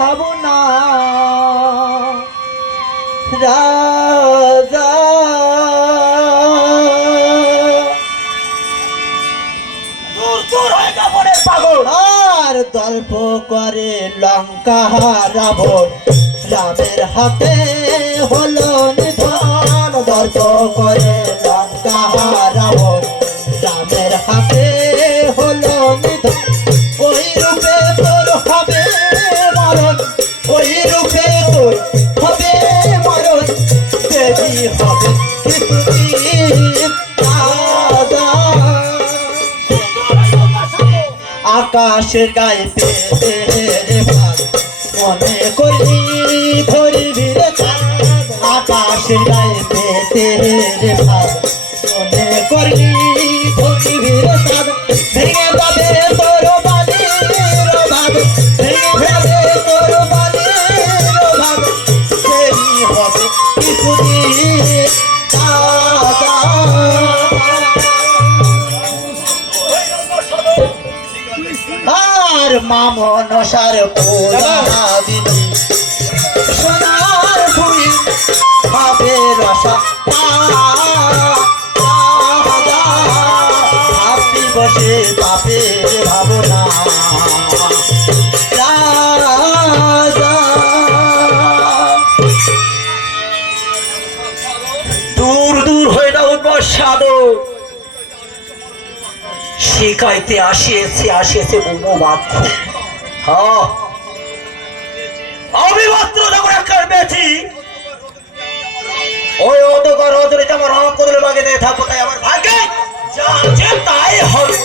ভাবনা রাজা পাগল আর গল্প করে লঙ্কা রাবণ রামের হাতে হলো নিধন গল্প করে লঙ্কা রাবণ রামের হাতে হলো নিধন ওই রূপে তোর হবে মরণ ওই রূপে তোর হবে মরণ দেরি হবে কিছুদিন আকাশের গায়ে পেতে মনে করি ধরবি রে আকাশের গায়ে পেতে মনে করি ধরবি রে ভেঙে যাবে তোর বালির ভাগ ভেঙে যাবে তোর বালির ভাগ দেরি হবে কিছুদিন আর মামন সার পোড়াবিনি সোনার ফুল হবে রসা আপনি বসে পাপের ভাবনা দূর দূর হয়ে না সাধক শিখাইতে আসিয়েছে ব্রহ্মবাক্য আমি মাত্র যখন একবার পেয়েছি ওই অন্ধকার অজরিতে আমার হাত করে বাগে দিয়ে থাকবো তাই আমার ভাগ্যে যা আছে তাই হবে